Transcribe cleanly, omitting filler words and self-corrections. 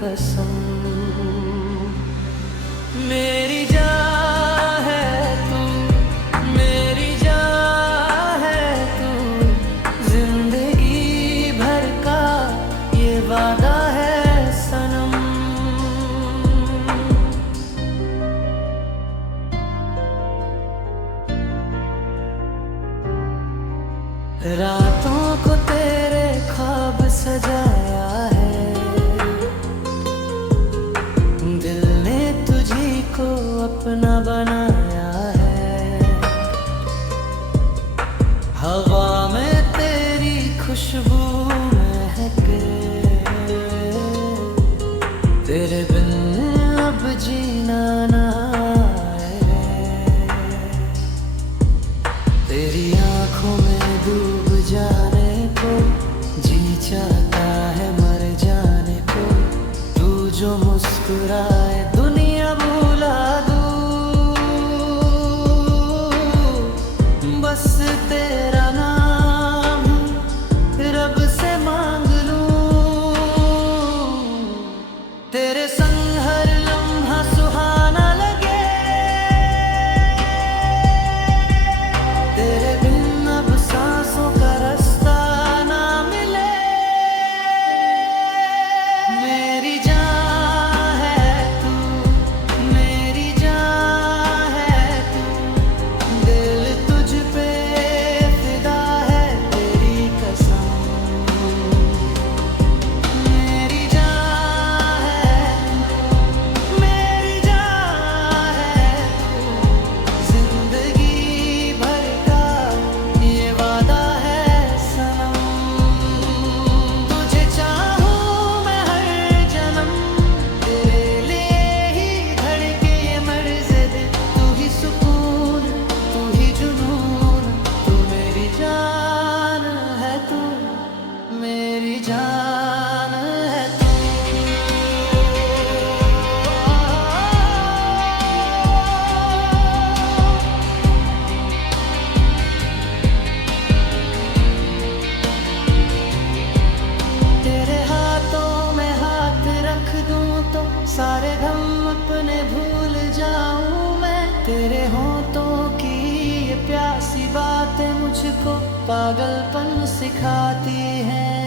कसम। मेरी जान है तू, मेरी जान है तू, जिंदगी भर का ये वादा है सनम। रातों को तेरे ख्वाब सजाया है, दिल ने तुझी को अपना बनाया है। हवा में तेरी खुशबू महके, तेरे बिन अब जीना ना है। तेरी आंखों में डूब जाने को जी चाहता है, मर जाने को। तू जो मुस्कुराए दुनिया भुला दूं, बस तेरा नाम रब से मांग लूं। तेरे संग हर लम्हा सुहाना लगे, तेरे बिन अब सांसों का रास्ता ना मिले। मेरी जान है तू, मेरी जान है तू, दिल तुझ पे फिदा है तेरी कसम। मेरी जान है तू, मेरी जान है तू, जिंदगी भर का ये वादा है सनम। तुझे चाहूं मैं हर जन्म, तेरे लिए ही धड़के ये मर्ज़ दिल। तू ही सुकून, तू ही जुनून, तू मेरी जान है तू, मेरी जान है तू। तेरे हाथों में हाथ रख दूं तो सारे गम अपने भूल जाऊं मैं। तेरे होठों की ये प्यासी बातें मुझको पागलपन सिखाती हैं।